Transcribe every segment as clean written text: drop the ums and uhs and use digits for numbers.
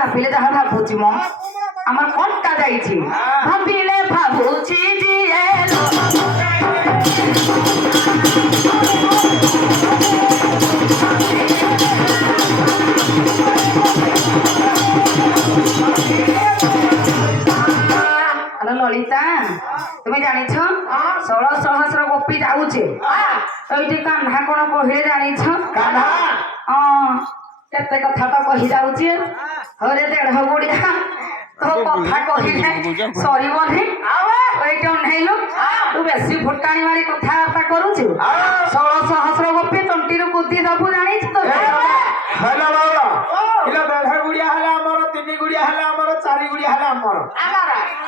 ভাবিলে যাহা ভাবুছি ম আমার কনটা যাইছি ভাবিলে ভাবুছি জিয়ে ললিতা তুমি জানিছ 16 সহস্র গোপী যাউছে এইটি কাহ্না কোন কহিলে জানিছ কাহ্না কেতে কথা তো কহি যাଉଛି হরে দেড় বুড়িয়া তো কথা কহিলে সরিবনি এইটা নেইলু তু বেশি ফুটানি মারি কথাবার্তা করুছু 16 সহস্র গোপী তন্টিরু কুদি দবু জানিছ তো হ্যালো বাবা ইলা দেড় গুড়িয়া হলে আমার 3 গুড়িয়া হলে আমার 4 গুড়িয়া হলে আমার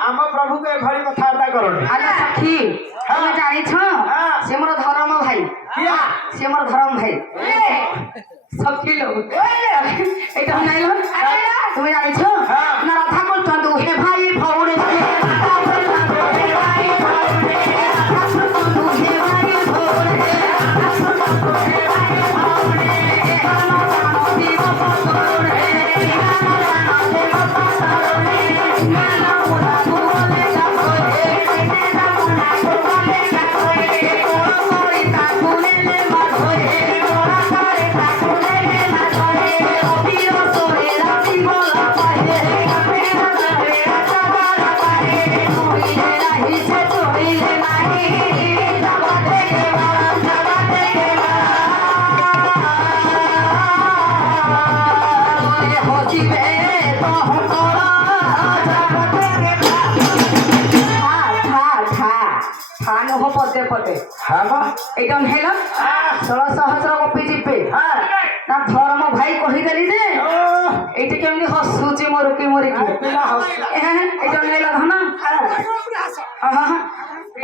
ଆମ ପ୍ରଭୁକୁ ଏଭଳି କଥାବାର୍ତ୍ତା କରନି ଆଜ୍ଞା ସଖୀ তুমি ଜାଣିଛ ସେ ମୋର ଧରମ ଭାଇ ସେ ମୋର ଧରମ ଭାଇ ସଖୀ ଲୋ ଏଇଟା ନାଇଲ তুমি ଜାଣିଛ ନା ରାଧା କରୁଛନ୍ତି ହେ ଭାଇ ଭଉଣୀ পদে পদে এইটা হেল 16 সহস্র গোপী ଯିବେ না ধর্ম ভাই কহিদেলি যে এইটা কেমনি হসুছি মরুকি মরিকি এইটা হেল ধন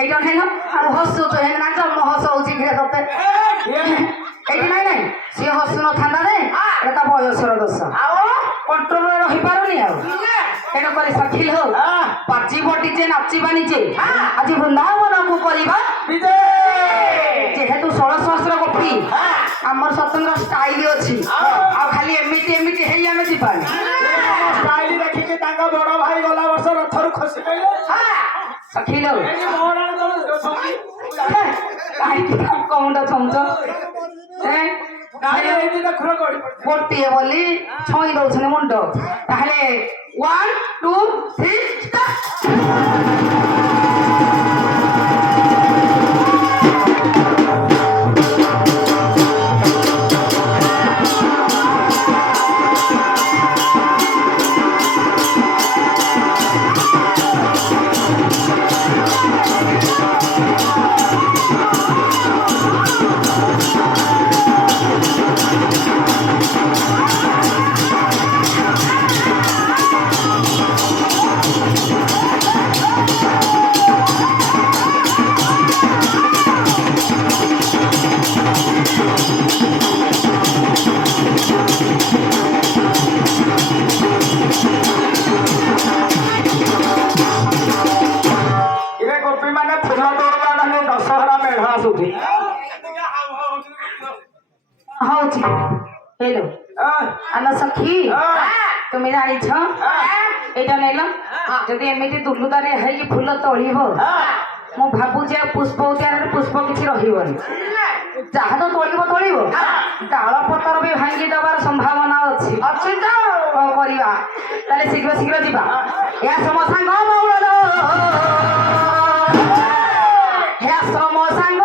এইটা হেল আর হসুছ না জন্ম হসৌছি ঘিরে তোতে এইটি নাই নাই সে হসু নথান্তা রে এটা তা বয়সর দোষ কন্ট্রোল রহিপারুনি আর তেଣୁ କରି ସଖିଲ ହଉ ବାଜିବ ଡିଜେ ନାଚିବା ନିଜେ ଆଜି ବୃନ୍ଦାବନକୁ କରିବା ଯେହେତୁ 16 ସହସ୍ର ଗୋପୀ ଆମର ସ୍ୱତନ୍ତ୍ର ଷ୍ଟାଇଲ ଅଛି ଆଉ ଖାଲି ଏମିତି ଏମିତି ହେଇ ଆମେ ଯିବାନି ଷ୍ଟାଇଲ ଦେଖିକି ତାଙ୍କ ବଡ ଭାଇ ଗଲା ବର୍ଷ ରଥରୁ ଖସି ପଇଲେ ସଖିଲ କାହିଁକି ତାଙ୍କ ମୁଣ୍ଡ ଚମଚ ଗୋଟିଏ ବୋଲି ଛଇଁ ଦଉଛନ୍ତି ମୁଣ୍ଡ ତାହେଲେ 1 2 3 ଷ୍ଟାର୍ଟ হଉଛି হেলো আলো সখী তুমি জানিছ এইটা নেল যদি এমিতি দুলুদারি ହେଇକି ফুল ତୋଳିବ ମୁଁ ଭାବୁଛି ଆଉ ପୁଷ୍ପ ଉଦ୍ୟାନରେ ପୁଷ୍ପ କିଛି ରହିବନି ଯାହା ତ ତୋଳିବ ଡାଳ ପତ୍ର ବି ଭାଙ୍ଗି ଦେବାର ସମ୍ଭାବନା ଅଛି ତ କଣ କରିବା ତାହେଲେ ଶୀଘ୍ର ଶୀଘ୍ର ଯିବା ଏହା ସମ ସାଙ୍ଗ ମଉଳର ଏହା ସମ ସାଙ୍ଗ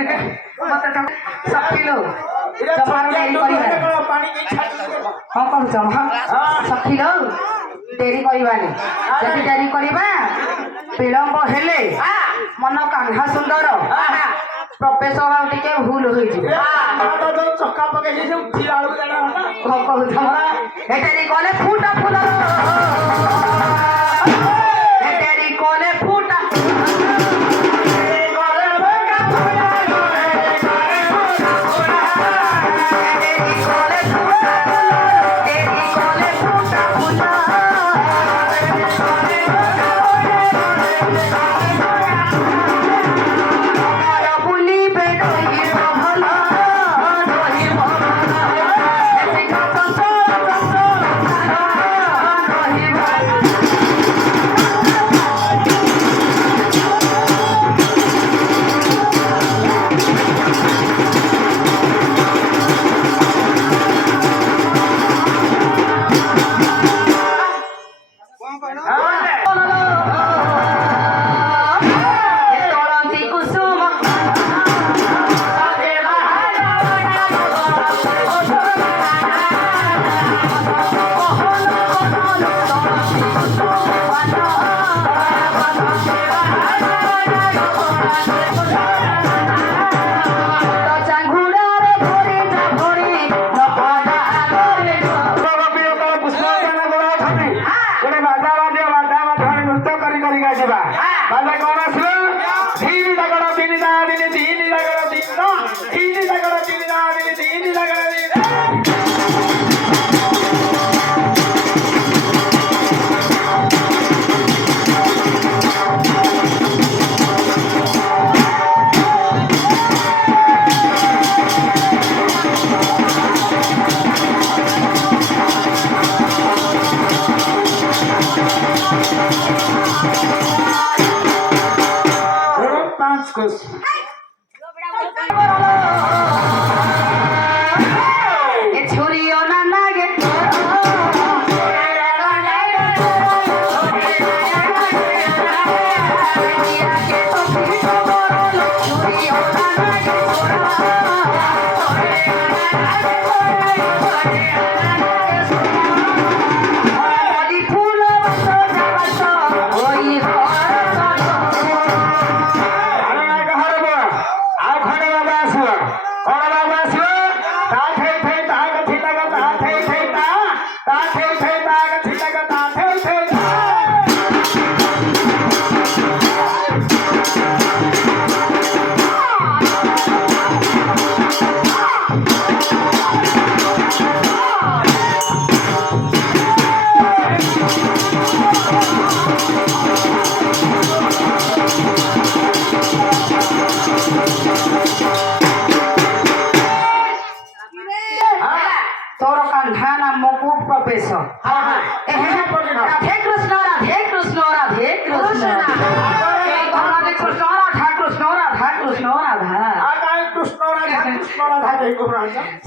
ମତେ ତ ସଖିଲୁ ଜମାରୁ ଡେରି କରିବାନି ପାଣି କି ଛାଡ଼ି କଣ କହୁଛ ସଖିଲୁ ଡେରି କରିବାନି ଯଦି ଡେରି କରିବା ବିଳମ୍ବ ହେଲେ ମନ କାହ୍ନା ସୁନ୍ଦର ପ୍ରବେଶ ଆଉ ଟିକେ ଭୁଲ ହୋଇଯିବ ଚକା ପକେଇ ଯୋଉ ଠିଆ ବେଳକୁ ଜାଣା କଣ କହୁଛ ଡେରି କଲେ ଫୁଟା ଫୁଲ ଡେରି କଲେ ଫୁଟା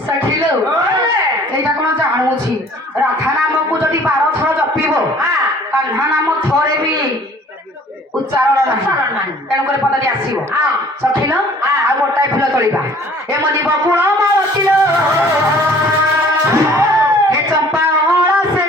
सखिलो এইটা কোন জানুছি রাধা নামକୁ যদি 12 ଥର ଜପିବ କାହ୍ନା ନାମ ଥରେ ବି ଉଚ୍ଚାରଣ ନାହିଁ ତେଣୁ କରି ପଦଟି ଆସିବ ସଖିଲ ଆଉ ଗୋଟାଏ ଫୁଲ ତୋଳିବା ଏ ମନି ବକୁଳ ମାଳତିଲ ଏ ଚମ୍ପା ଅଳା ସେ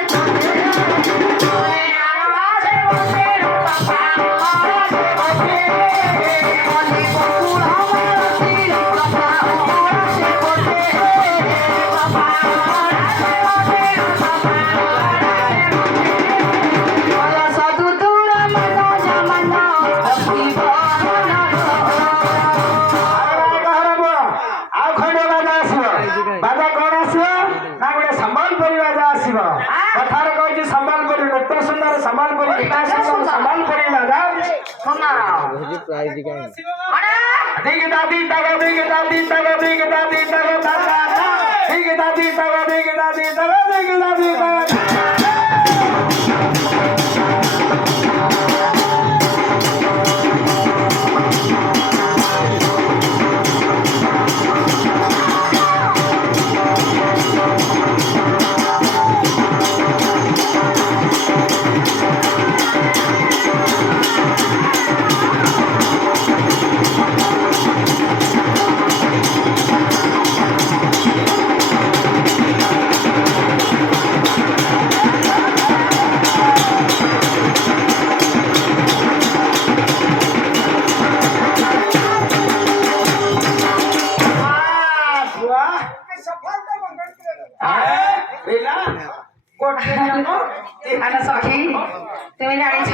ହେଲା ଗୋଟେ ଜାନ ଆରେ ସଖୀ তুমি ଜାଣିଛ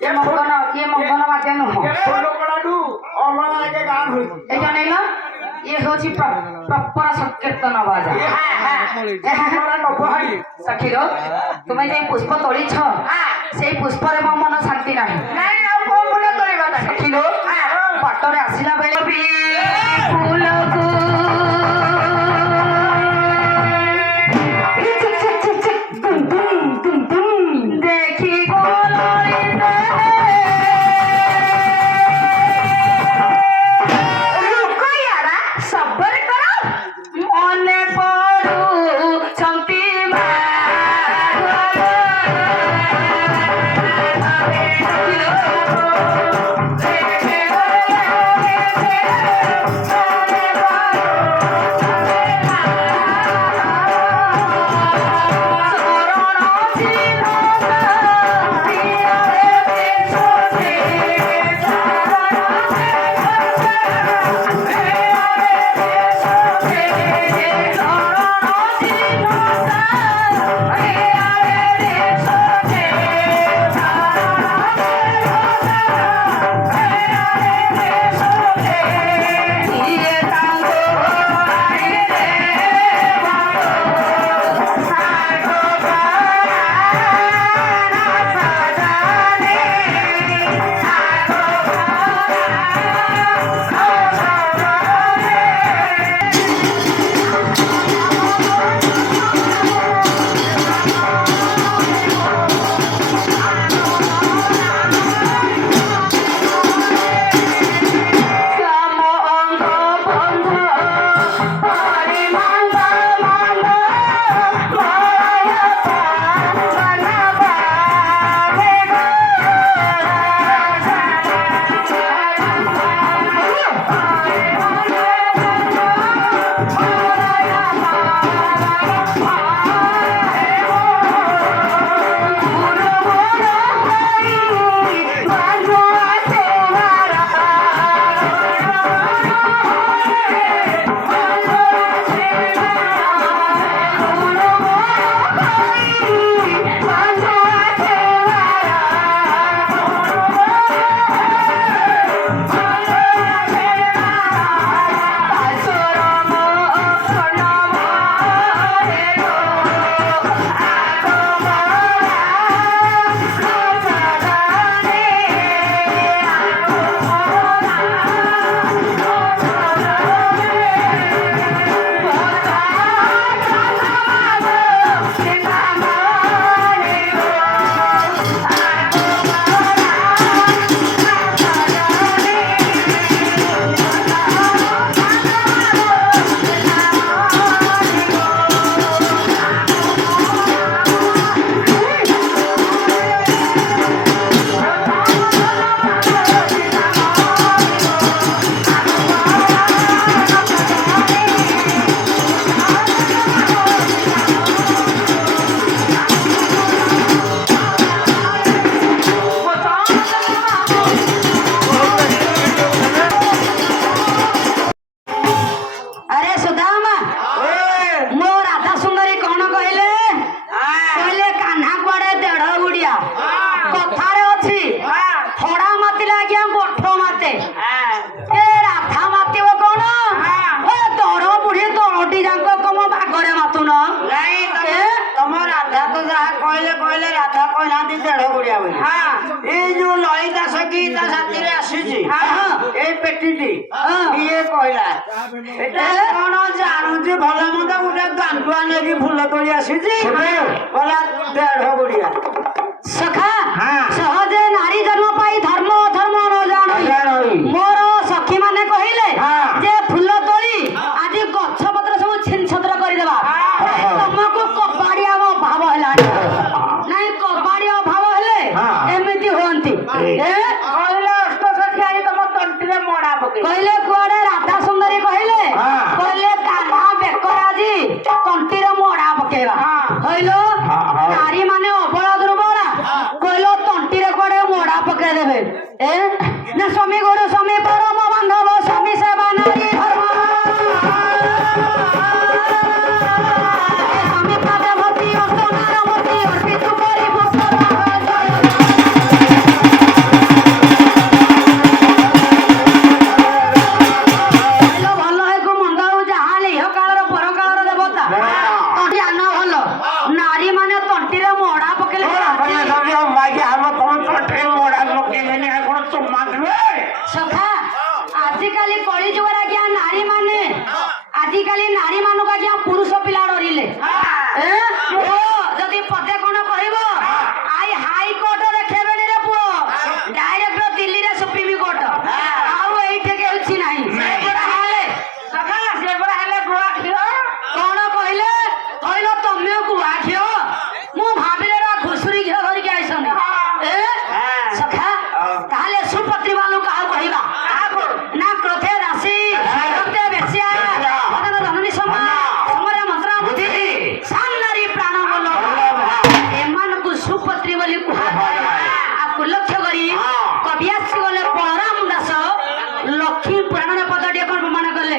ଇଏ ମଙ୍ଗନ ବାଦ୍ୟ ନୁହଁ ଫୁଲ ପଡାଠୁ ଅଲଗା ଆଗେ ଗାଁ ହୋଇଛି ଏଇଟା ନେଇଲ ଇଏ ହଉଛି ପ୍ରପର ସଂକୀର୍ତ୍ତନ ବାଜା ଆମର ନବହାଇ ସଖୀର ତୁମେ ଯେ ପୁଷ୍ପ ତୋଳିଛ ସେଇ ପୁଷ୍ପରେ ମୋ ମନ ଶାନ୍ତି ନାହିଁ ସଖୀର ବାଟରେ ଆସିଲା ବେଳେ ବି ଫୁଲକୁ ଦେଖି ସବର କର ମନେ ପଡୁଛନ୍ତି ସହଜେ ନାରୀ ଜନ୍ମ ପାଇ ଧର୍ମ ଅଧର୍ମ ନ ଜାଣି ମୋର ସଖୀ ମାନେ କହିଲେ ଯେ ଫୁଲ ତୋଳି ଆଜି ଗଛ ପତ୍ର ସବୁ ଛିନଛତ୍ର କରିଦେବା ତମକୁ କବାଡି ଆମ ଅଭାବ ହେଲାଣି ନାଇଁ କବାଡି ଅଭାବ ହେଲେ ଏମିତି ହୁଅନ୍ତି କହିଲେ କୁଆଡେ ରାଧା ସୁନ୍ଦରୀ କହିଲେ କାହ୍ନା ବେକରେ ଆଜି ତଣ୍ଟିର ମଡା ପକେଇବା କହିଲ ନାରୀ ମାନେ ଅବଳା ଦୁର୍ବଳା ଆଜିକାଲି କଳି ଯୁଗରେ ଆଜ୍ଞା ନାରୀ ମାନେ ଆଜିକାଲି ନାରୀ ମାନଙ୍କୁ ଆଜ୍ଞା ପୁରୁଷ ପିଲା ଡରିଲେ ପୁଅ ଯଦି ପଦେ କଣ କହିବ ଆଇ ହାଇକୋର୍ଟ ଦେଖେଇବେନି ରେ ପୁଅ ଡାଇରେକ୍ଟ ଦିଲ୍ଲୀରେ ସୁପ୍ରିମ କୋର୍ଟ ଆଉ ଏଇଠି କିଛି ନାହିଁ କଣ କହିଲେ କହିଲ ତମେ ଗୁଆ ଝିଅ ମୁଁ ଭାବିଲେ ଘୁଷୁରୀ ଘିଅ ଧରିକି ଆଇସନି ସଖା ତାହେଲେ ସୁପତ୍ରୀ ମାନଙ୍କୁ କାହାକୁ କହିବା ନା କ୍ରୋଧେ ରାଶି ରକ୍ତେ ବେଶ୍ୟା ମଦନ ଧନନୀ ସମରେ ମନ୍ତ୍ର ବୁଦ୍ଧି ସାନ୍ନାରୀ ପ୍ରାଣ ବୋଲ ଏମାନଙ୍କୁ ସୁପତ୍ରୀ ବୋଲି କୁହାଯାଏ ଆକୁ ଲକ୍ଷ୍ୟ କରି କବି ଆସିଗଲେ ବଳରାମ ଦାସ ଲକ୍ଷ୍ମୀ ପୁରାଣର ପଦଟିଏ କଣ ପ୍ରମାଣ କଲେ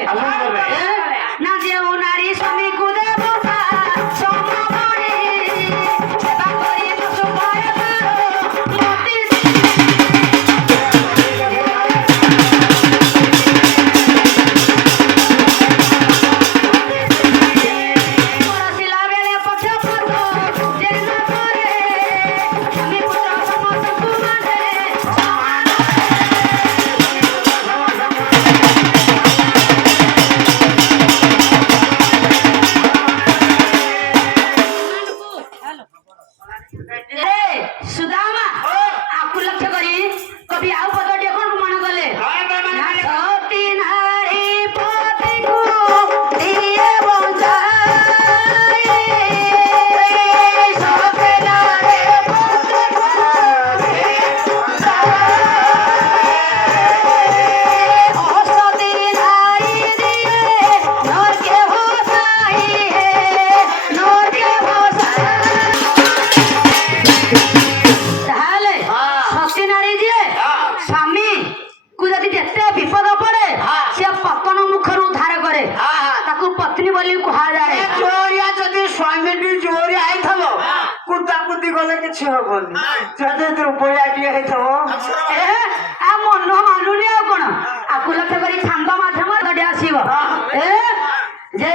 ନା ଯେଉଁ ନାରୀ ସ୍ୱାମୀକୁ ଦେବତା ସମବଳି ସେବା କରି ପଶୁ ଭୟ ମତି ପରସିଲା ବେଳେ ପକ୍ଷପାତ ଯେ ନ କରେ ସ୍ୱାମୀ ପୁତ୍ର ସମସ୍ତଙ୍କୁ ମାନେ ସୁଦାମା ଆକୁ ଲକ୍ଷ୍ୟ କରି କବି ଆଉ ପଦଟିଏ କଣ ପ୍ରମାଣ କଲେ ନା ସତୀ ନାରୀ ପତିକୁ ଦିଏ ବଞ୍ଚାଇ ସତୀ ନାରୀ ପତିକୁ ଦିଏ ବଞ୍ଚାଇ ସତୀ ନାରୀ ଦିଏ ନରକେ ଭସାଇ ନରକେ ଭସାଇ ତାହେଲେ ସତୀ ନାରୀ ଯିଏ ସ୍ୱାମୀ କୁ ଯଦି ଯେତେ ବିପଦ ପଡେ ସେ ପତନ ମୁଖରୁ ଉଦ୍ଧାର କରେ ତାକୁ ପତ୍ନୀ ବୋଲି କୁହାଯାଏ ଜୋରିଆ ଯଦି ସ୍ୱାମୀଟି ଜୋରିଆ ହେଇଥିବ କୁଦାକୁଦି ଗଲେ କିଛି ହବନି ଯଦି ଦୁର୍ବଳିଆ ଟିକେ ହେଇଥିବ ଆ ମନ ମାନୁନି ଆଉ କଣ ଆକୁ ଲକ୍ଷ୍ୟ କରି ଛାନ୍ଦ ମାଧ୍ୟମରେ ଗଡି ଆସିବ ଯେ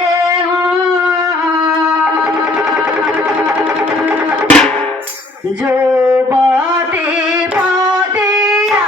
ଯୁବତୀ ପତିଆ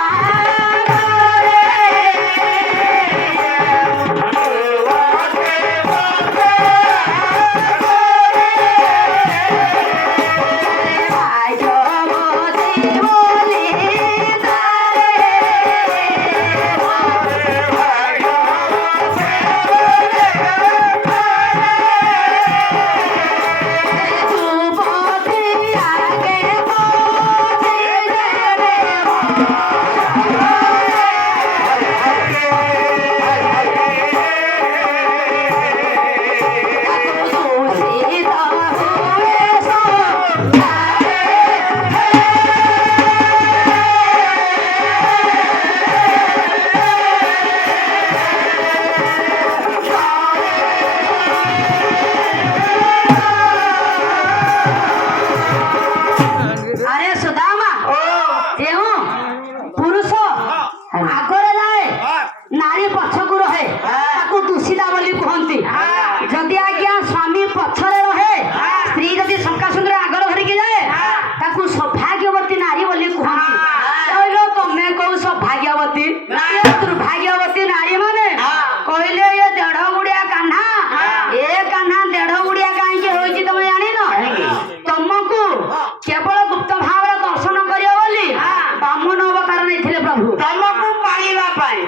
ଆରେ ସୁଦାମା ଯେଉଁ ପୁରୁଷ ଆଗରେ ଯାଏ ନାରୀ ପଛକୁ ରହେ ତାକୁ ଦୂଷିତା ବୋଲି କୁହନ୍ତି ଯଦି ଆଜ୍ଞା ସ୍ୱାମୀ ପଛରେ ରହେ ସ୍ତ୍ରୀ ଯଦି ଶଙ୍କା ସୁନ୍ଦର ଆଗରେ ଧରିକି ଯାଏ ତାକୁ ସୌଭାଗ୍ୟବତୀ ନାରୀ ବୋଲି କୁହନ୍ତି କହିଲ ତମେ କୋଉ ସୌଭାଗ୍ୟବତୀ ଦୁର୍ଭାଗ୍ୟବତୀ ନାରୀ ମାନେ କହିଲେ ଏ ଦେଢ ଗୁଡିଆ କାହ୍ନା ଏ କାହ୍ନା ଦେଢ ଗୁଡିଆ କାହିଁକି ହୋଇଛି ତମେ ଜାଣିନ ତମକୁ କେବଳ ଗୁପ୍ତ ଭାବରେ ଦର୍ଶନ କରିବ ବୋଲି ବାମନ ଅବତାର ନେଇଥିଲେ ପ୍ରଭୁ ତମକୁ ପାଇବା ପାଇଁ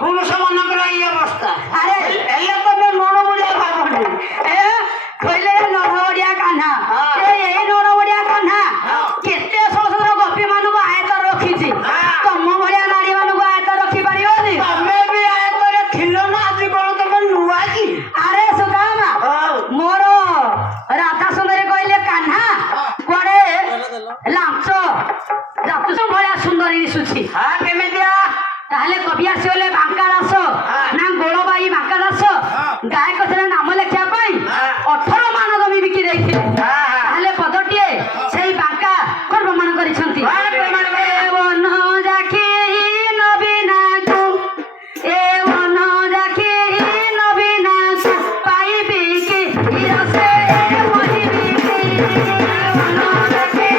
ପୁରୁଷ ମାନଙ୍କର ଏଇ ଅବସ୍ଥା ଆରେ ହେଲେ ତମେ ମନ ଭଳିଆ ଭାବନି କହିଲେ ନଢ ଓଡିଆ କାହ୍ନା ଏଇ ନଢ ଓଡିଆ କାହ୍ନା କେତେ ସଂସାର ଗୋପୀ ମାନଙ୍କୁ ଆୟତ ରଖିଛି ତମ ଭଳିଆ ନାରୀ ମାନଙ୍କୁ ଆୟତ ରଖିପାରିବନି ତମେ ବି ଆୟତରେ ଥିଲ ନା ଆଜି କଣ ତମେ ନୂଆ କି ଆରେ ସୁଦାମା ମୋର ରାଧା ସୁନ୍ଦରୀ କହିଲେ କାହ୍ନା କୁଆଡେ ଲାଞ୍ଚ ଜାତୁ ଭଳିଆ ସୁନ୍ଦରୀ ଦିଶୁଛି କେମିତିଆ ତାହେଲେ କବି ଆସିଗଲେ ବାଙ୍କା ଦାସ ନା ଗୋଳବାଇ ବାଙ୍କା ଦାସ ଗାୟକ ଥିଲେ ନାମ ଲେଖିବା ପାଇଁ 18 ମାନ ଜମି ବିକି ଦେଇଥିଲେ ତାହେଲେ ପଦଟିଏ ସେଇ ବାଙ୍କା କଣ ପ୍ରମାଣ କରିଛନ୍ତି ବନ ଯାଖି ନବୀନାକୁ ଏ ବନ ଯାଖି ନବୀନାକୁ ପାଇବି କି ରସେ ମରିବି କି ବନ ଯାଖି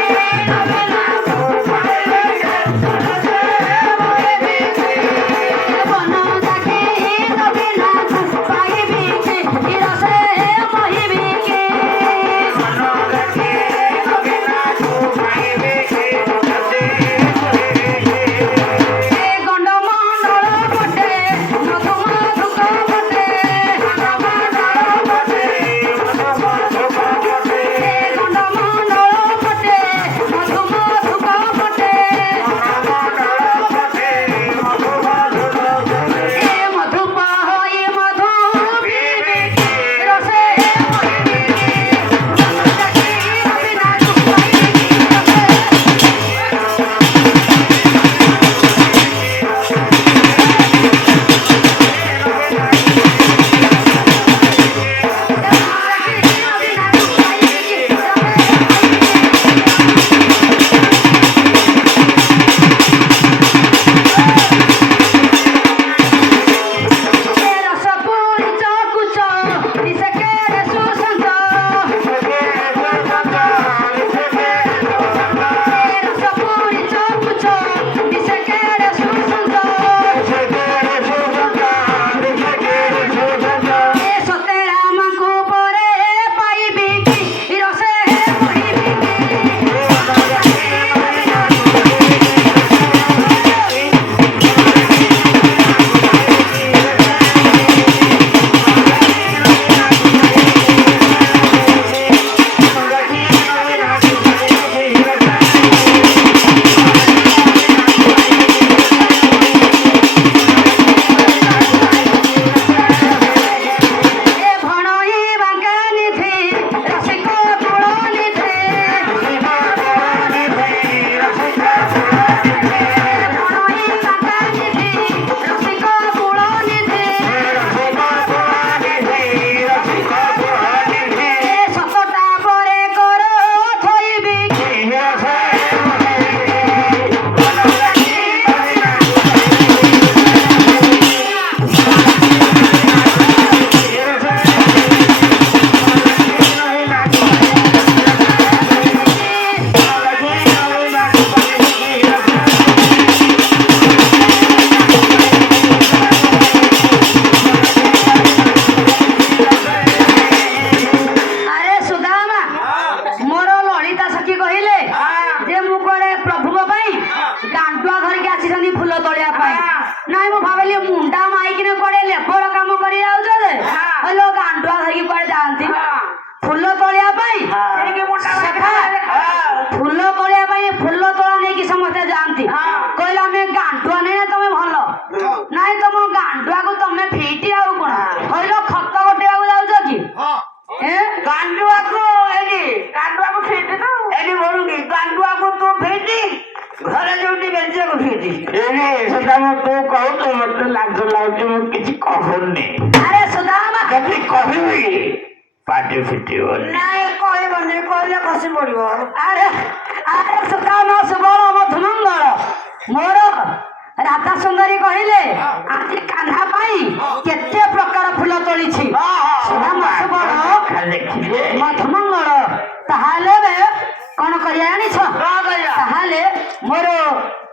ନବୀନାକୁ ପାଇବି କି ରସେ ମରିବି ମୁଁ ଭାବିଲି ମୁଣ୍ଡା ମାଇକିନା କୁଆଡେ ଲେବର କାମ କରି ଯାଉଛନ୍ତି ହେଲେ ଗାଣ୍ଡୁଆ ଧରିକି କୁଆଡେ ଯାଆନ୍ତି ଫୁଲ ତୋଳିବା ପାଇଁ ଫୁଲ ତୋଳିବା ପାଇଁ ଫୁଲ ତୋଳା ନେଇକି ସମସ୍ତେ ଯାଆନ୍ତି କହିଲେ ଆମେ ଗାଣ୍ଡୁଆ ନେଇ ନା ତମେ ଭଲ ନାଇଁ ତମ ଗାଣ୍ଡୁଆକୁ ତମେ ଫିଟି ଆଉ କଣ କହିଲ ଖତ ଗୋଟେଇବାକୁ ଯାଉଛ କି ଗାଣ୍ଡୁଆକୁ ଫିଟି ଏଠି ଭରୁକି ଗାଣ୍ଡୁଆକୁ ତୁ ଫିଟି ଘରେ ଯୋଉଠି ବେଞ୍ଚିବାକୁ ଫିଟି ସେଟା ମୁଁ ତୁ କହୁଛୁ ମତେ ଲାଜ ଲାଗୁଛି ମୁଁ କିଛି କହୁନି ଆରେ ସୁଦାମା ଯଦି କହିବି ପାଟି ଫିଟିବ ନାଇଁ କହିବନି କହିଲେ ଖସି ପଡିବ ଆରେ ଆରେ ସୁଦାମା ସୁବଳ ମଧୁମଙ୍ଗଳ ମୋର ରାଧା ସୁନ୍ଦରୀ କହିଲେ ଆଜି କାହ୍ନା ପାଇଁ କେତେ ପ୍ରକାର ଫୁଲ ତୋଳିଛି ମଧୁମଙ୍ଗଳ ତାହେଲେ କଣ କରିବା ଜାଣିଛ ତାହେଲେ ମୋର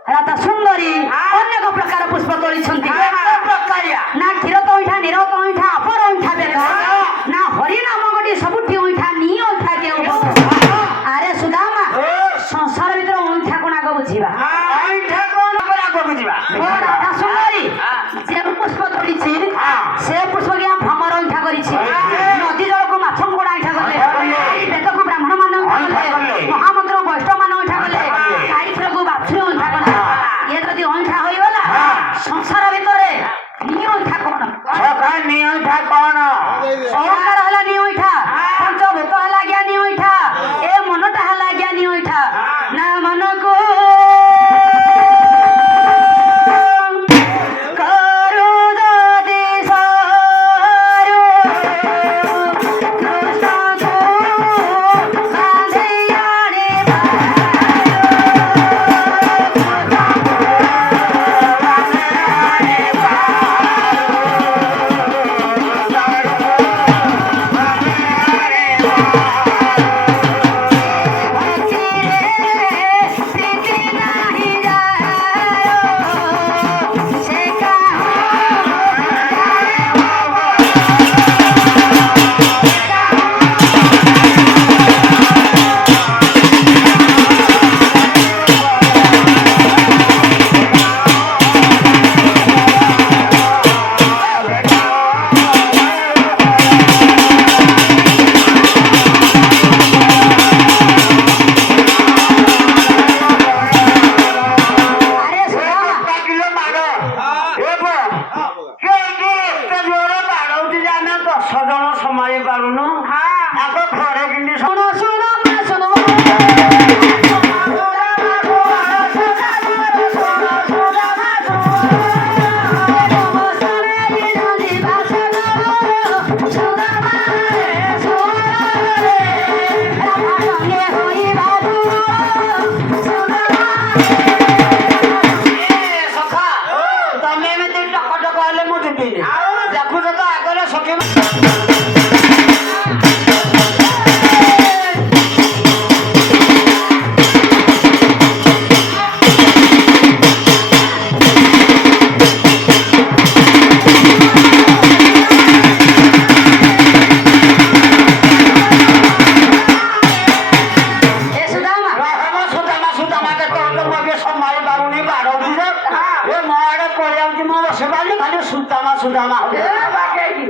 ରାଧା ସୁନ୍ଦରୀ ଅନେକ ପ୍ରକାର ପୁଷ୍ପ ତୋଳିଛନ୍ତି ନା କ୍ଷୀର ତଇଠା ନିର ତଇଠା ଅପର ଅଇଠା ବେକା ନା ହରିନାମ ଗୋଟି ସବୁଠି ଅଇଠା ନି ଅଇଠା କେଉଁ ଆରେ ସୁଦାମା ସଂସାର ଭିତରେ ଅଇଠା କଣ ଆଗ ବୁଝିବା ରାଧା ସୁନ୍ଦରୀ ଯେଉଁ ପୁଷ୍ପ ତୋଳିଛି ସେ ପୁଷ୍ପ କି ଭ୍ରମର ଅଇଠା କରିଛି ନଦୀ ଜଳକୁ ମାଛ ଗୋଡା ଅଇଠା କଲେ ବେଦକୁ ବ୍ରାହ୍ମଣ ମାନେ ଅଇଠା କଲେ ମହାମନ୍ତ୍ର ବୈଷ୍ଣବ ମାନେ ଅଇଠା କଲେ ଗାଈ କ୍ଷୀରକୁ ବାଛୁରୀ ଅଇଠା କଲେ ଇଏ ଯଦି ଅଇଠା ହୋଇଗଲା ସଂସାର ଭିତରେ ନିଅଇଠା କଣ ସଂସ୍କାର ହେଲା ନିଅଇଠା ପଞ୍ଚଭୂତ ହେଲା ଆଜ୍ଞା ନିଅଇଠା ଏ ମନଟା ହେଲା ଆଜ୍ଞା ନିଅଇଠା ନା ମନକୁ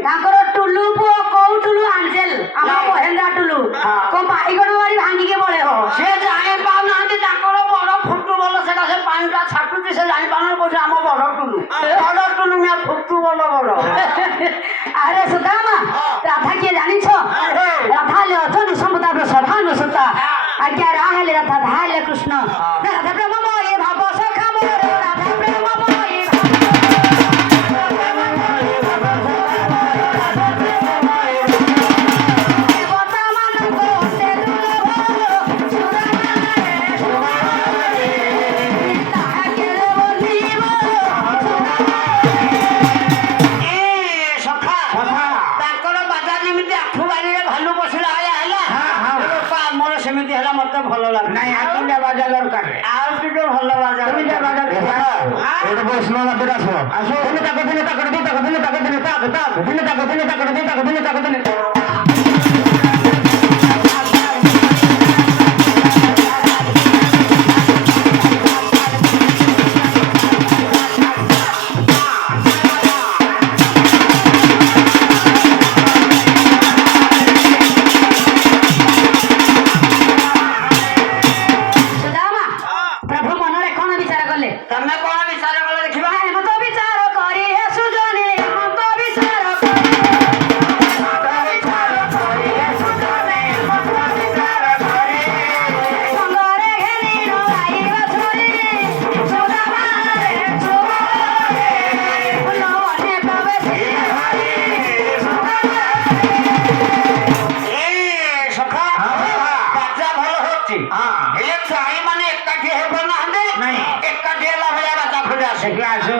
ତାଙ୍କର ଟୁଲୁ ପୁଅ କୋଉ ଟୁଲୁ ଆଞ୍ଜେଲ ଆମ ମହେନ୍ଦ୍ରା ଟୁଲୁ କୋ ବାଇଗଣ ବାରି ଭାଙ୍ଗିକି ବଳେ ହୋ ସେ ଜାଣି ପାଉନାହାନ୍ତି ତାଙ୍କର ବଡ ଫୁଟବଲ ସେଟା ସେ ପାଣିଟା ଛାଟୁଛି ସେ ଜାଣି ପାଉନାହାନ୍ତି କହୁଛି ଆମ ବଡ ଟୁଲୁ ନା ଫୁଟବଲ ବଡ ଆରେ ସୁଦାମା ରାଧା କିଏ ଜାଣିଛ ରାଧା ହେଲେ ଅଛନ୍ତି ସମ୍ପଦାର ସଭାନ ସୁତା ଆଜ୍ଞା ରା ହେଲେ ରାଧା ଧା ହେଲେ କୃଷ୍ଣ ରାଧା ପ୍ରେମ ଏ ଭାବ ସଖା ମୋର ରାଧା ପ୍ରେମ ସେମିତି ହେଲା ମତେ ଭଲ ଲାଗେ ନାଇଁ ଆଉ ତିନିଟା ବାଜା ଦରକାର ଆଉ ଟିକେ ଭଲ ବାଜା ତିନିଟା ବାଜା ଗୋଟେ ବୈଷ୍ଣବ ମାତ୍ର ଆସ ଆସ ଦିନେ ତାକୁ ଦିନେ ତାକୁ ଦିନେ ତାକୁ ଦିନେ ତାକୁ ଦିନେ ତାକୁ ଦିନେ ତାକୁ ଦିନେ ତାକୁ ଦିନେ ତାକୁ ଦିନେ ତାକୁ ଦିନେ দেখି আসୁ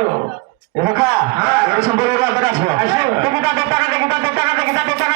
ଦେଖା ଏ ସମ୍ପର୍କରେ ଆଗରେ ଆସିବ ଦେଖିତା ଦେଖିତା ଦେଖିତା ଦେଖିତା ଦେଖିତା ଦେଖିତା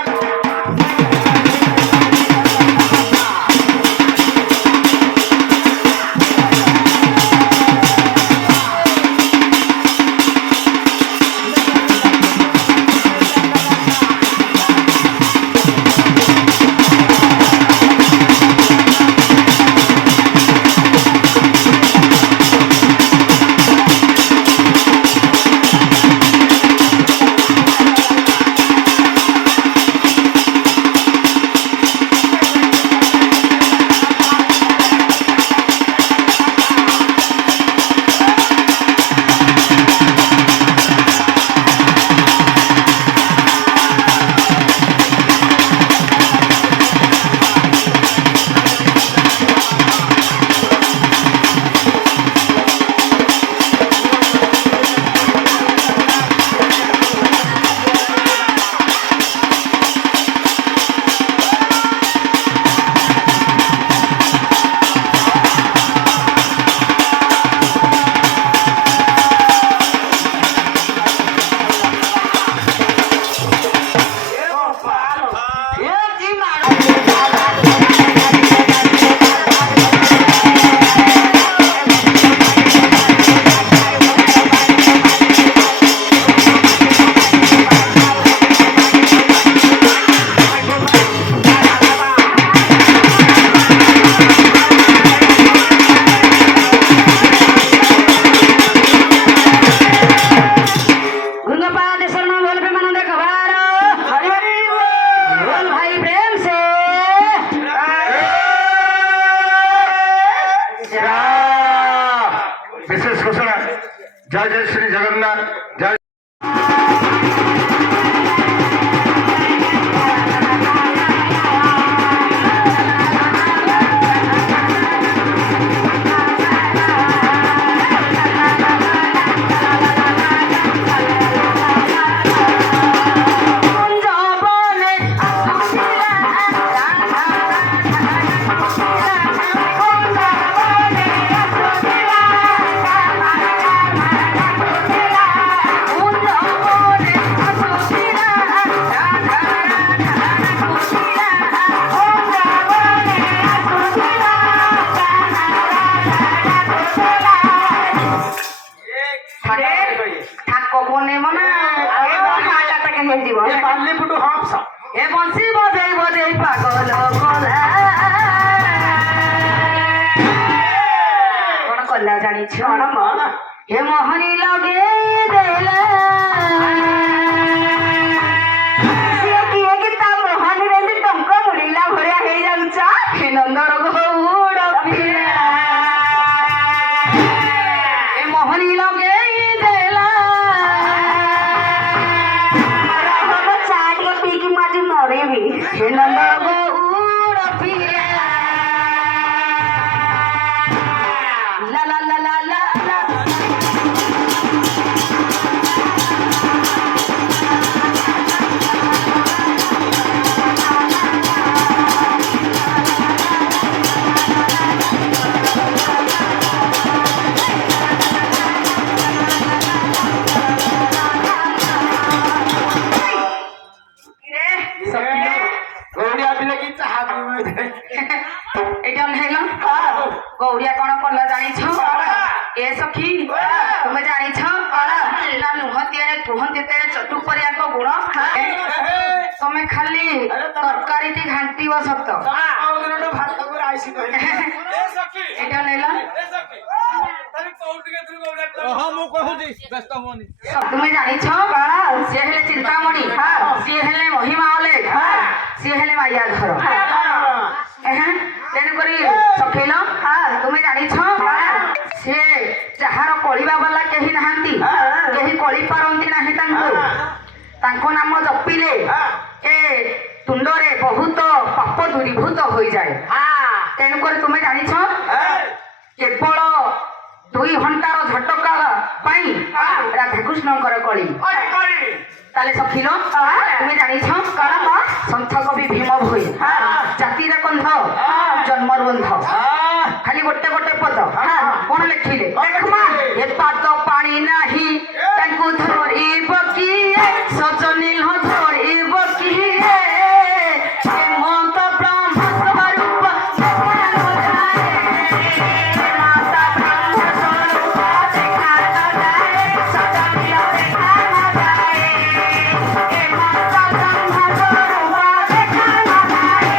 विशेष घोषणा जय जय श्री जगन्नाथ जय बंसी बजाई बजाई पागल कौन कला जानी हे मोहनी लगे देला मोहनी रे टंक मुड़िला भरिया हो जाऊचा हे नंदर गौड़ हे मोहनी लगे देला हे नंदर गौड़ ला ला ला ला ला गौरिया कौन कला जानी ए सखी तुम जानी ना नुहतिया तुहंती चतुपरिया गुण तुम्हें खाली तरकारी टी घाटी सत एटा नेला तुम्हें जानी सी हेले चिंतामणि सी हेले महिमा अले सी हेले माया घर तेणुक सखील तुम्हें जानी सी जार कलिबा वाला कहीं नहांती कहीं कली पारती ना नाम जपिले ए तुंडरे बहुत पाप दूरीभूत हो जाए तेणुक तुम्हें जानी केवल 2 घंटार झटका राधाकृष्ण कली ताले सखील तुम्हें जानी संथ कवि भीम भोई जातिर कंध जन्मर बंध ଖାଲି ଗୋଟେ ଗୋଟେ ପଦ କଣ ଲେଖିଲେ ଦେଖମା। ଏ ପାଦ ପାଣି ନାହିଁ ତାଙ୍କୁ ଧରିବ କିଏ ସଜନୀ ଧରିବ କିଏ ହେମନ୍ତ ବ୍ରହ୍ମ ସ୍ୱରୂପ ଦେଖାଯାଏ ମାତା ବ୍ରହ୍ମ ସ୍ୱରୂପ ଦେଖାଯାଏ ସଜନୀ ଦେଖାଯାଏ ହେମନ୍ତ ବ୍ରହ୍ମ ସ୍ୱରୂପ ଦେଖାଯାଏ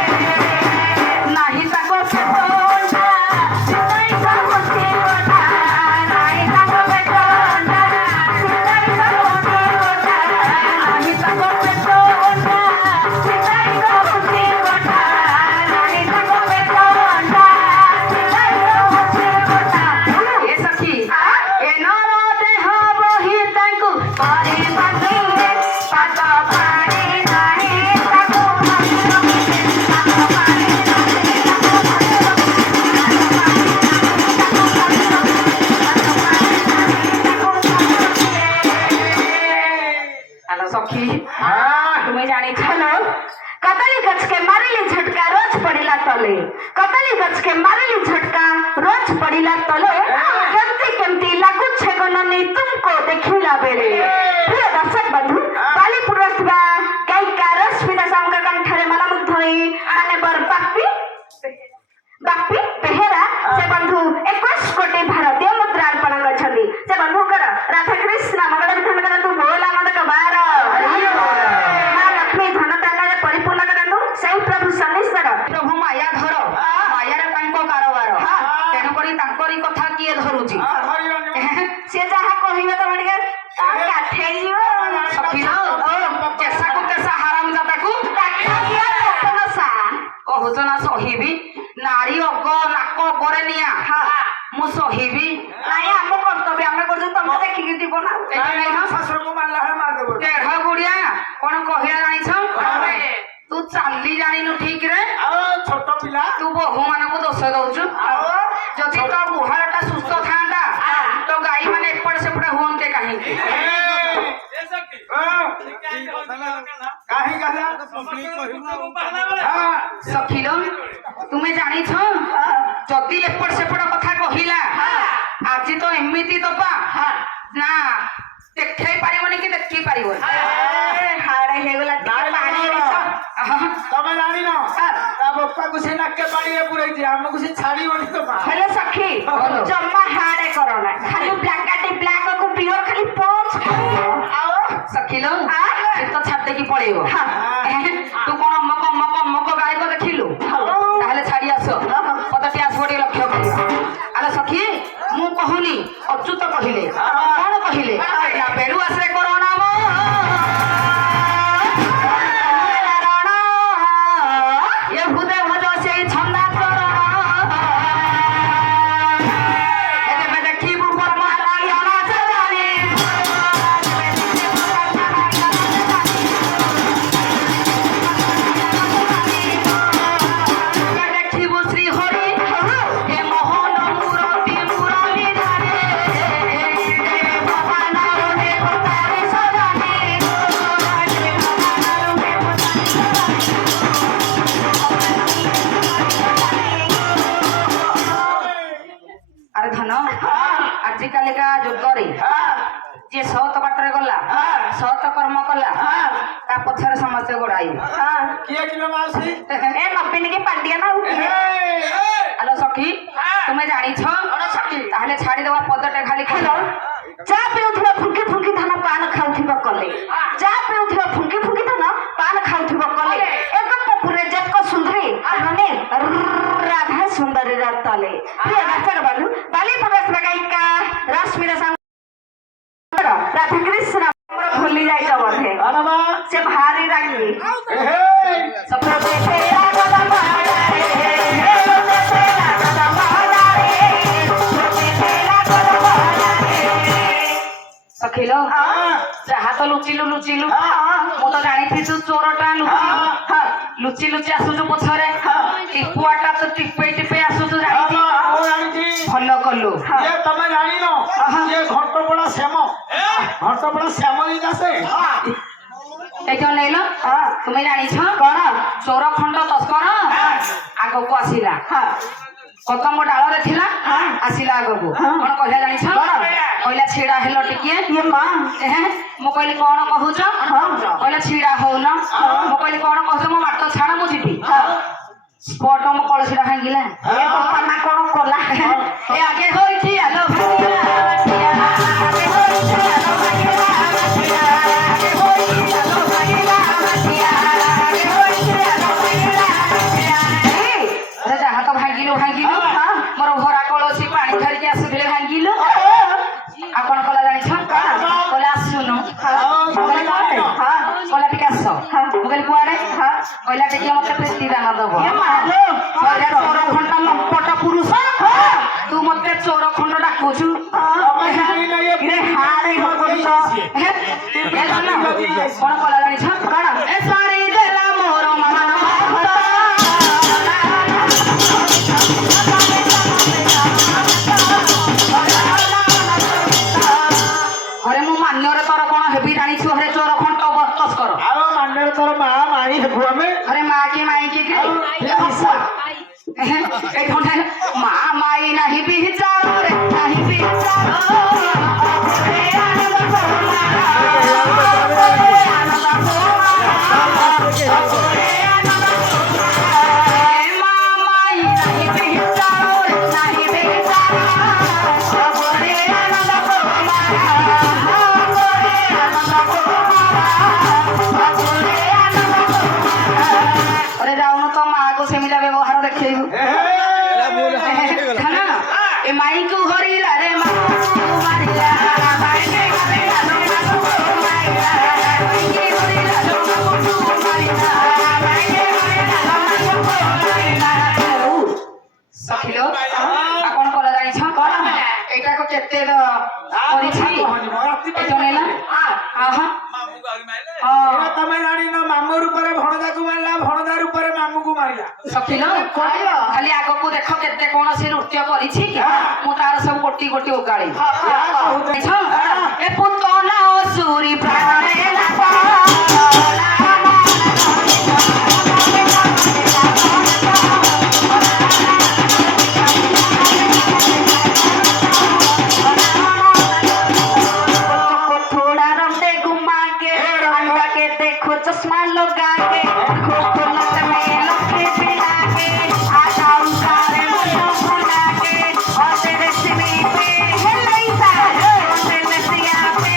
ନାହିଁ ତାଙ୍କ ପେଟଣ୍ଡା ସିତାଇ ସାମତି ଗୋଟା ନାହିଁ ତାଙ୍କ ପେଟଣ୍ଡା ସିତାଇ ସାମତି ଗୋଟା ନାହିଁ ତାଙ୍କ ପେଟଣ୍ଡା ସିତାଇ ସାମତି ଗୋଟା ନାହିଁ ତାଙ୍କ ପେଟଣ୍ଡା ସିତାଇ ସାମତି ଗୋଟା ଏ ସଖୀ ଏ ନର ଦେହ ବହି ତାଙ୍କୁ କରିବା କିଏ ପାଦ ପାଣି ନାହିଁ ତାକୁ ମାରିବ କିଏ ପାଦ ପାଣି ନାହିଁ हेलो सखी तुम्हें जानी छलो कदली गछ के मारिली झटका रोज पड़िला तले कदली गछ के मारिली झटका रोज पड़िला तले केमती लागु छे गननी तुमको देखिला बेले प्रिय दर्शक बंधु बालीपुर रसबा गायिका रश्मिता साउका कंठरे मला मुग्धई माने बर बापी बेहेरा से बंधु 21 कोटी भारतीय मुद्रा अर्पण करछली से बंधु कर राधा कृष्ण मंगल विधान करतु बोला मदक बार मां लक्ष्मी धन तालारे परिपूर्ण करतु सही प्रभु सनेश्वर प्रभु माया धर माया रे तांको कारोबार तेनु करी तांकरी कथा किए धरुची से जहा कहिबे त बडिके काठेई सखीलो केसा को केसा हराम जाता को काठा किया तपनसा कहूचना सहिबी नारी अग नाक करे निया मु सहिबी नाई आम कर्तव्य आम कर तुम देखिक जीव ना देढ़ गुड़िया कौन कहला जानिछ तू चाली जानिनु ठीक रे छोट पिला तू बहु मान को दोष दउछु जदि तो गुहालटा सुस्थ थांता तो गाई माने एपट सेपट होंते काहे काहे कहला सखीलो तुम्हें जानिछ जदि एपट सेपट कथा कहिला आज तो एमिति दबा ना देखै पारिबनी कि देखि पारिबनी हाड़े हेगला पानी तमे जानी न ता बप्पा को से नाके पानी रे पुरै जे हम को से छाड़ी बनी तो बा हेलो सखी जम्मा हाड़े करना खाली ब्लैक को पियो खाली पोंछ आओ सखी लो से तो छाड़ की पड़ेबो तू कोन मक गाय को देखिलु ताहले छाड़ी आसो पदटी आसबडी लक्ष्य करियो आलो सखी मु कहूनी अच्युत कहिले कोन कहिले ना बेरु आसरे कोरोना मो ये भूदे भज से छंदा चरण एते में देखी बुपर मालाई अना चलानी देखी बु श्री हरि हे मोहन मूर्ति मुरली धारे भगवान रे भतारे सदानी अरे धन आजिकालिका जुगरे जे सत बाटर गला सत कर्म कला ता पछरे समस्त गोड़ाई किए किलो मासी ए नपिन के पांडिया ना हेलो सखी तुम्हें जानी छ ताहले छाड़ी देवा पदटे खाली खालो चा पिउथिबा फुंकी धन पान खाउथिबा कले चा पिउथिबा फुंकी धन पान खाउथिबा कले एक पपुरे जतको सुंदरी माने राधा सुंदरी रतले प्रिय दर्शक बंधु बाली प्रवेश गायिका रश्मिता साउका राधा कृष्ण भूली जाई तो बधे अनबा से भारी रागी हे सपना देखे राधा मारा रे तेरा राधा मारा रे सखीलो जहा तो लुचिलु मु तो जानी थी तू चोरटा लुची आसुचु पछरे टिपुआटा तो टिपे आसुचु जानी थी भल कलु ये तमे जानी न ये घटपड़ा श्याम जी दासे देखो नैलो तुम्हें जानी छ कौन चोर खंड तस्कर आगो को आसिला କଦମ୍ବ ଡାଳରେ ଥିଲା ଆସିଲା ଆଗକୁ କଣ କହିଲା ଜାଣିଛ କହିଲା ଛିଡା ହେଲ ଟିକେ ମୁଁ କହିଲି କଣ କହୁଛ କହିଲା ଛିଡା ହଉନ ମୁଁ କହିଲି କଣ କହୁଛ ମୋ ବାଟ ଛାଡ ମୁଁ ଯିବି ସ୍ପଟ ମୋ କଳସୀଟା ଭାଙ୍ଗିଲା ନା କଣ କଲା ଏ ଆଗେ ହୋଇଛି ଆଲୋ ଭାଙ୍ଗିଲା ବାଟିଆ, ଆଗେ ହୋଇଛି ଆଲୋ ଭାଙ୍ଗିଲା ବାଟିଆ, ଆଗେ ହୋଇଛି ଆଲୋ ଭାଙ୍ଗିଲା ବାଟିଆ, ଆଗେ ହୋଇଛି ଆଲୋ ଭାଙ୍ଗିଲା ବାଟିଆ। ଏ ଯାହା ତ ଭାଙ୍ଗିଲୁ ମୋର ଭରା କଳସୀ ପାଣି ଧରିକି ଆସୁଥିଲେ ଭାଙ୍ଗିଲୁ ଆଉ କଣ କଲା ଜାଣିଛ କହିଲା ଆସୁନୁ କହିଲା ଟିକେ ଆସ ମୁଁ କହିଲି କୁଆଡେ କହିଲା ଟିକେ ମତେ ପ୍ରୀତି ଦାନ ଦବ ଚୋର ଖଣ୍ଡ ଲମ୍ପଟ ପୁରୁଷ ତୁ ମତେ ଚୋର ଖଣ୍ଡ ଡାକୁଛୁ କଣ କଲା ଜାଣିଛ କଣ ଏ ଶାଢୀ ଦେଲା ମୋର ମାନ ଘରେ ମୁଁ ମାନ୍ୟରେ ତୋର କଣ ହେବି ଜାଣିଛୁ ଘରେ ଚୋର ଖଣ୍ଡ ତସ୍କର ମାନ୍ୟରେ ତୋର ମା ମାଇ ହେବୁ ଆମେ अरे माँ की माई की माँ माई नहीं बिचारो रे नहीं बिचारो अरे जाऊन तो माँ को सेमिला व्यवहार देखे ए माई को हरिला रे माँ को मारिला माई के हरिला लो माँ को मारिला माई के हरिला लो माँ को मारिला माई के हरिला लो माँ को मारिला सखिलो आपण कोला जाई छ कोन एटा को केते करी छी ए जनेला आहा ତମେ ଜାଣିନ ମାମୁଁ ରୂପରେ ଭଣଜାକୁ ମାରିଲା ଭଣଜା ରୂପରେ ମାମୁଁକୁ ମାରିଲା ସଖିଲ ଖାଲି ଆଗକୁ ଦେଖ କେତେ କଣ ସେ ନୃତ୍ୟ କରିଛି ମୁଁ ତାର ସବୁ ଗୋଟି ଗୋଟି ଓଗାଳି ଏ ପୁତନା ଅସୁରୀ ପ୍ରାଣେ चश्मा लगा के में लखे बिना के आशा उतारे मुझे भुला के और तेरे सिमी पे हेलाई सा तेरे सिया पे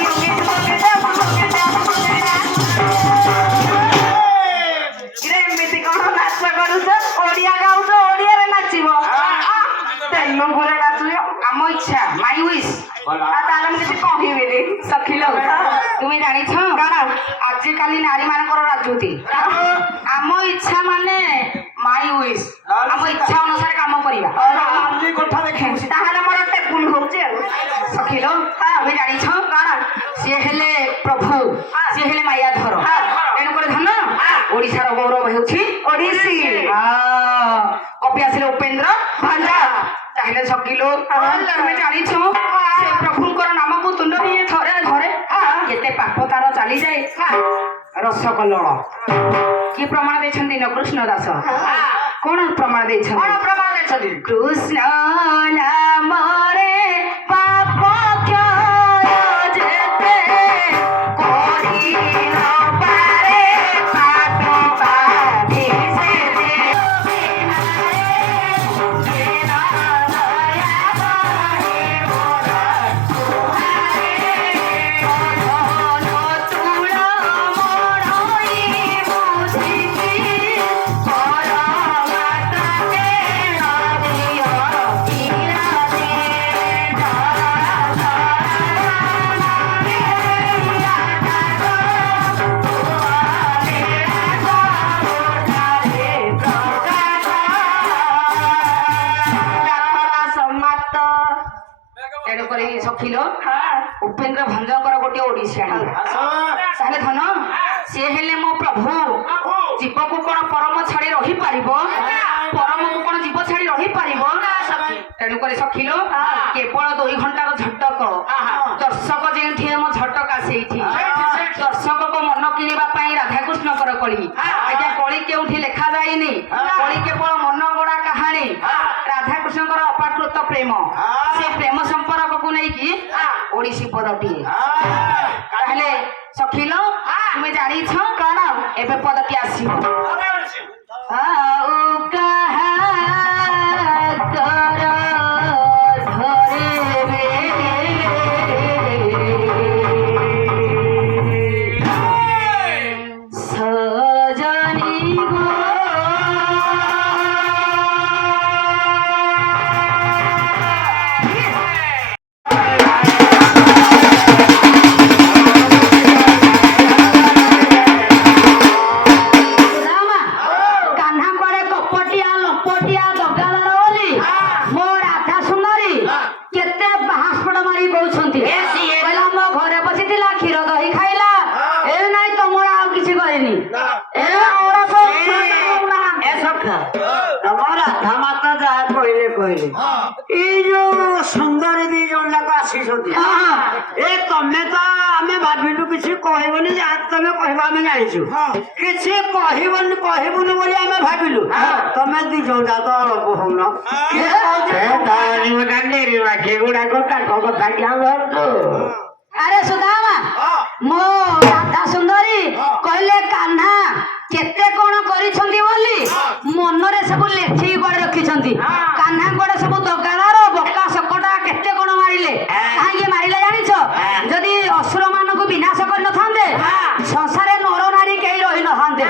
युगी मुगे दम रे मिति कोन नाच करूछ ओडिया गाउछ ओडिया रे नाचिबो तेलुगु रे नाचियो आम इच्छा माय विश ताले मिति कहिबेले सखिलो তুমি জানিছ আজকালি নারী মানকর রাজনীতি আম ইচ্ছা মানে মাই উইশ আম ইচ্ছা অনুসারে কাম করিবা তাহলে মোর টেবুল হচ্ছে সখিল তুমি জানিছ সে হেলে প্রভু সে হেলে মায়াধর তেণু করে ধন ওড়িশার গৌরব ହେଉଛି ওড়িশি কবি আসলে উপেন্দ্র ভঞ্জা তাহলে সকিল তুমি জানিছ সে প্রভুঙ্কর নামକୁ তুণ্ড নিয়ে ধরে ধরে কেতে পাপ তার চালি যায় রসকল্লোল কি প্রমাণ দিয়েছেন নৃকৃষ্ণ দাস কোন প্রমাণ দিয়েছেন কৃষ্ণ নামরে পাপ ক্ষয় যেতে করি ন পারে পাপ বাধি সেতে ତେଣୁକରି ସଖିଲ ଉପେନ୍ଦ୍ର ଭଞ୍ଜଙ୍କର ଗୋଟିଏ ଓଡିଶା ତାହେଲେ ଧନ ସେ ହେଲେ ମୋ ପ୍ରଭୁ ଜୀବକୁ କଣ ପରମ ଛାଡି ରହିପାରିବ ପରମକୁ କଣ ଜୀବ ଛାଡି ରହିପାରିବ ତେଣୁକରି ସଖିଲ କେବଳ 2 ଘଣ୍ଟାର ଝଟକ ଦର୍ଶକ ଯେଉଁଠି ଆମ ଝଟକା ସେଇଠି ଦର୍ଶକଙ୍କ ମନ କିଣିବା ପାଇଁ ରାଧାକୃଷ୍ଣଙ୍କର କଳି ଆଜ୍ଞା କଳି କେଉଁଠି ଲେଖା ଯାଇନି କଳି କେବଳ ମନ ଗড়ା କାହାଣୀ ପ୍ରେମ ସେ ପ୍ରେମ ସମ୍ପର୍କକୁ ନେଇକି ଓଡିଶୀ ପଦଟିଏ ତାହେଲେ ସଖିଲ ତୁମେ ଜାଣିଛ କଣ ଏବେ ପଦଟି ଆସିବ ଆଉ କାହା କର ଧରିବେ ସଜନି ଗୋ ସୁନ୍ଦରୀ ଦି ଜଣ ଯାକ ଆସିଛନ୍ତି ଏ ତମେ ତ ଆମେ ଭାବିଲୁ କିଛି କହିବନି ଯାହା ତମେ କହିବ ଆମେ ଜାଣିଛୁ କିଛି କହିବୁନି ବୋଲି ଆମେ ଭାବିଲୁ ତମେ ଦି ଜଣ ଯାକ କହୁନ ଗୁଡାକ ତାଙ୍କ କଥା କିଆ ଆରେ ସୁଦାମା ମୋ ରାଧା ସୁନ୍ଦରୀ କହିଲେ କାହ୍ନା କେତେ କଣ କରିଛନ୍ତି ବୋଲି ମନରେ ସବୁ ଲେଖିକି କୁଆଡେ ରଖିଛନ୍ତି କାହ୍ନା କୁଆଡେ ସବୁ ଦଗାଦାର ବକା ସକଟା କେତେ କଣ ମାରିଲେ କାହିଁକି ମାରିଲେ ଜାଣିଛ ଯଦି ଅସୁର ମାନଙ୍କୁ ବିନାଶ କରିନଥାନ୍ତେ ସଂସାରେ ନର ନାରୀ କେହି ରହିନଥାନ୍ତେ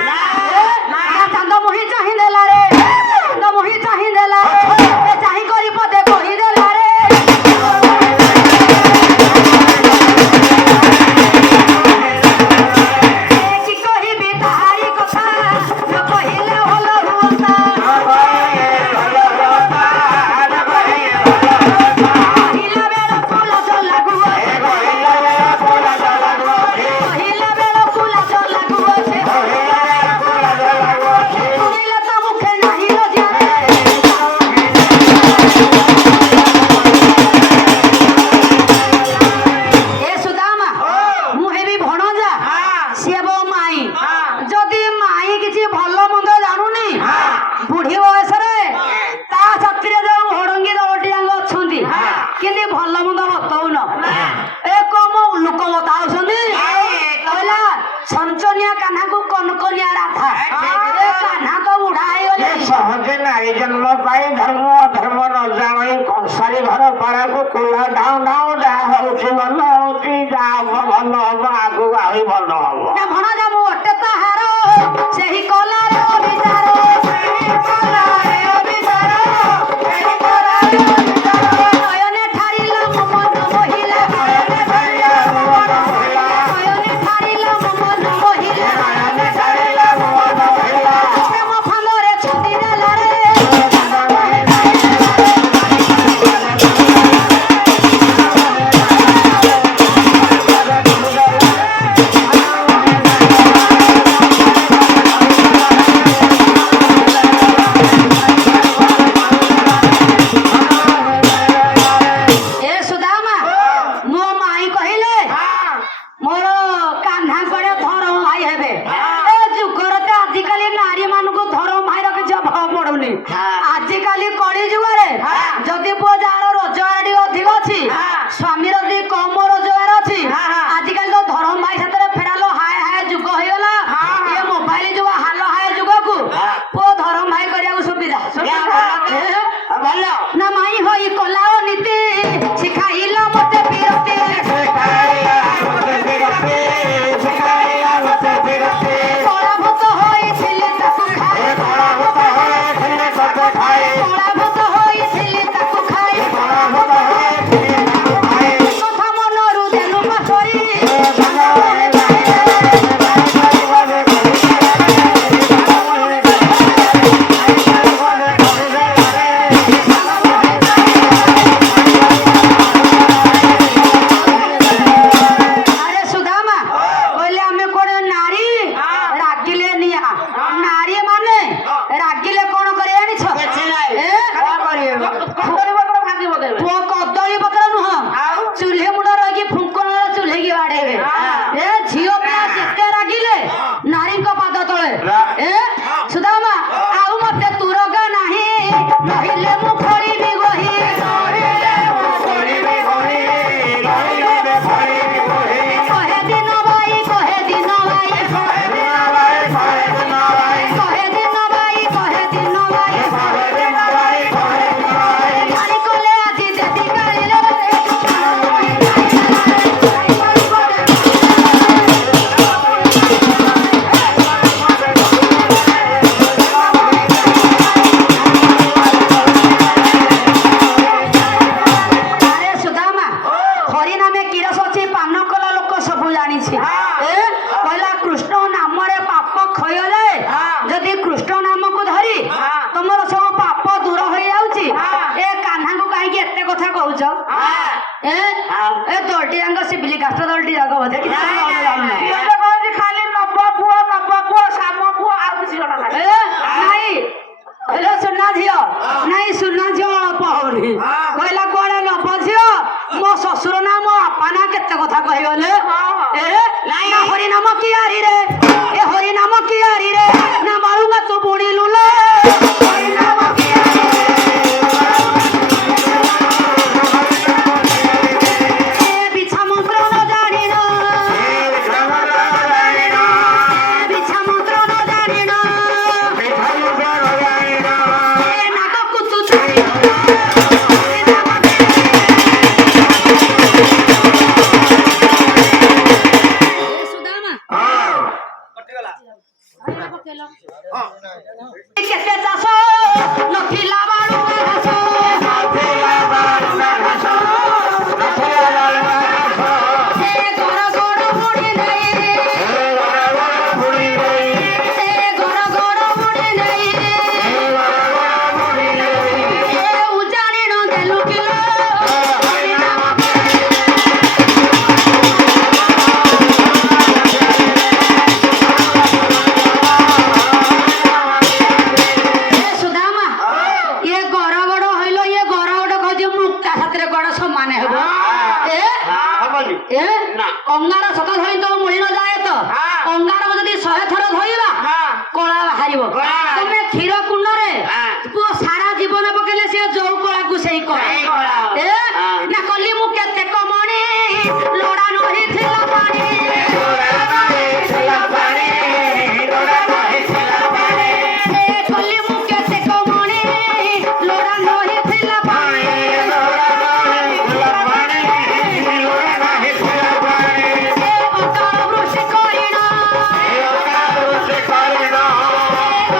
ଚାନ୍ଦ ମୋହି ଚାହିଁ ଦେଲା ରେ ଚାନ୍ଦ ମୋହି ଚାହିଁ ଦେଲା ଚାହିଁ କରି ପଦେ କହିଦେଲା ରେ ସହଜେ ନାରୀ ଜନ୍ମ ପାଇଁ ଧର୍ମ ଅଧର୍ମ ନ ଜାଣି କଂସାରୀ ଘର ପାରାକୁ କୁଲା ଢାଉ ଢାଉ ଯାହା ହଉଛି ଭଲ ହଉଛି ଯାହା ଭଲ ହବ ଆଗକୁ ଆହୁରି ଭଲ ହବ ଭଣଜା ମୁଁ ଅଟେ ତାହାର ସେହି କଲାର ବିଚାର ନୟନେ ଠାରିଲ ମୋ ମନ ମହିଳା ନୟନେ ଠାରିଲ ମୋ ମନ ମହିଳା ପ୍ରେମ ଫାଲରେ ଛନ୍ଦି ଦେଲା ରେ ଆଜିକାଲି କଳି ଯୁଗରେ ଯଦି ପୁଅ ଯାହାର ରୋଜଗାର ଟିକେ ଅଧିକ ଅଛି ସ୍ୱାମୀର ଟିକେ କମ ରୋଜଗାର ଅଛି ଆଜିକାଲି ତ ଧରମ ଭାଇ ସାଥିରେ ଫେରାଲ ହାୟ ହାୟ ଯୁଗ ହେଇଗଲା ଏ ମୋବାଇଲ ଯୁଗ ହାଲ ହାୟ ଯୁଗକୁ ପୁଅ ଧରମ ଭାଇ କରିବାକୁ ସୁବିଧା ଭଲ ନା ମାଇ ହୋଇ କଲା ନୀତି ଶିଖାଇଲ ମତେ ବିରତି ପରାଭୂତ ହୋଇଥିଲେ ତାକୁ ଖାଏ ପରାଭୂତ ହୋଇଥିଲେ ତାକୁ ଖାଏ କଥା ମନରୁ ଦେଲୁ ପାଶୋରି ଆରେ ସୁଦାମା କହିଲେ ଆମେ କୋଣ ନାରୀ ରାଗିଲେ ନିଆ ନାରୀ ମାନେ ରାଗିଲେ କଣ କରି ଜାଣିଛ ପୁଅ କଦଳୀ ପତ୍ର ନୁହଁ ଚୁଲ୍ହି ମୁଣ୍ଡ ରହିକି ଫୁଙ୍କଣର ଚୁଲ୍ହିକି ବାଡେଇବେ ଏ ଝିଅ ପିଲା ଯେତେ ରାଗିଲେ ନାରୀଙ୍କ ପାଦ ତଳେ ଏ ସୁଦାମା ଆଉ ମତେ ତୁରଗ ନାହିଁ ରହିଲେ ମୁଁ ଖଳିବି ଗୋହି ଦିଅଙ୍କ ବୋଧେ କିଛି ଜାଣିନ ଏବେ କହୁଛି ଖାଲି ନବ ପୁଅ ଶାମ ପୁଅ ଆଉ କିଛି ଜଣା ନାହିଁ ନାଇଁ ହେଲେ ସୁନା ଝିଅ ନାଇଁ ସୁନା ଝିଅ ଅଳ୍ପ ହଉନି କହିଲା କୁଆଡେ ନବ ଝିଅ ମୋ ଶ୍ୱଶୁର ନା ମୋ ବାପା ନା କେତେ କଥା କହିଗଲେ ନା ହରିନାମ କିଆରିରେ ଏ ହରିନାମ କିଆରିରେ ନା ବାଳୁଙ୍ଗା ତୁ ବୁଣିଲୁ ଲୋ ହରିନାମ ବିଛା ମନ୍ତ୍ର ନ ଜାଣିନ ବିଛା ମନ୍ତ୍ର ନ ଜାଣିନ ନାଗକୁ ତୁ ସୁଦାମା କେତେ ଚାଷ ନଥିଲା ବାଳୁଙ୍ଗା ଘାସ ସେ ଘର ଗୋଡ଼ ବୁଣି ନେଇ ସେ ଘର ଗୋଡ଼ ବୁଣି ନେଇ ଏ ଉଜାଣିଣ ଦେଲୁ କିଲୋ ସୁଦାମା ଇଏ ଗରଗଡ ହଇଲ ଇଏ ଗରଗଡ କହୁଛି ମୁକ୍ତା ସାଥିରେ ଗଡ ସମାନ ହେବ ଏ ଅଙ୍ଗାର ସତ ଧରି ତ ମୁଳି ନ ଯାଏ ତ ଅଙ୍ଗାର ଯଦି 100 ଥର ଧରିବା କଳା ବାହାରିବ ତମେ କ୍ଷୀର କୁଣ୍ଡରେ ପୁଅ ସାରା ଜୀବନ ପକେଇଲେ ସିଏ ଯୋଉ କଳାକୁ ସେଇ କଳା ନା କଲି ମୁଁ କେତେ କମଣି ଲୋଡା ନହିଥିଲା ପାଣି କଲି ମୁଁ କେତେ କମଣି ଲୋଡା ନହିଥିଲା ପାଣି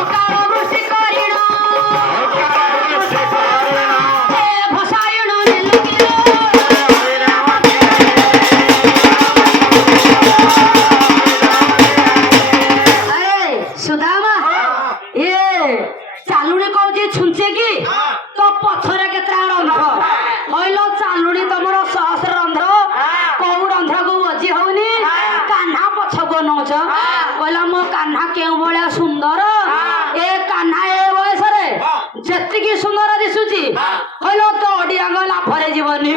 ଅକାଳ ବୃଷ୍ଟି କରିଣ ଅକାଳ ବୃଷ୍ଟି କରିଣ ଭସାଇଣ ନେଲୁ କିଲୋ ସୁଦାମା ଏ ଚାଲୁଣି କହୁଛି ଛୁଞ୍ଚେ କି ତ ପଛରେ କେତେ ରନ୍ଧ୍ର କହିଲ ଚାଲୁଣି ତମର ସହସ୍ର ରନ୍ଧ୍ର କୋଉ ରନ୍ଧ୍ରକୁ ବଜି ହଉନି କାହ୍ନା ପଛକୁ ନଉଛ କହିଲା ମୋ କାହ୍ନା କେଉଁ ଭଳିଆ ସୁନ୍ଦର ଏ କାହ୍ନା ଏ ବୟସରେ ଯେତିକି ସୁନ୍ଦର ଦିଶୁଛି କହିଲ ତ ଅଡିଆଙ୍କ ଲାଭରେ ଯିବନି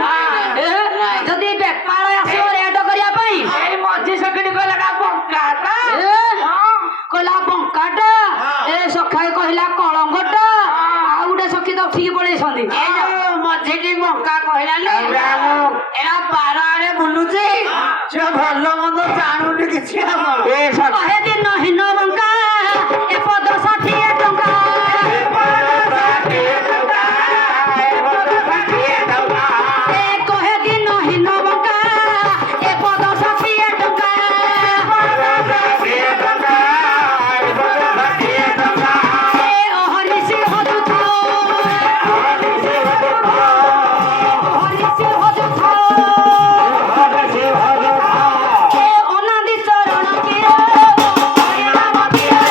ଯଦି ବେପାର ଆସିବ ରେଟ କରିବା ପାଇଁ ଏଇ ମଝି ସେକେଣ୍ଡ କହିଲା ବଙ୍କା କହିଲା ବଙ୍କାଟା ଏ ସଖାଏ କହିଲା କଳଙ୍ଗଟା ଆଉ ଗୋଟେ ସଖୀ ତ ଉଠିକି ପଳେଇଛନ୍ତି ମଝିଟି ବଙ୍କା କହିଲାନି ଏରା ବାର ଆଡେ ବୁଲୁଛି ସେ ଭଲ ମନ୍ଦ ଜାଣୁନି କିଛି ଆମର କହେ ଦିନ ହୀନ ବଙ୍କା ଏ ପଦ 60 ଟଙ୍କା ଏ କହେ ଦିନ ହୀନ ବଙ୍କା ଏ ପଦ 60 ଟଙ୍କା ଏ ଅହନିଶି ହଜୁଥାଉ ଅହନିଶି ହଜୁଥାଉ ଏ ଅନାଦି ଚରଣ କିର ହରିନାମ କିରେ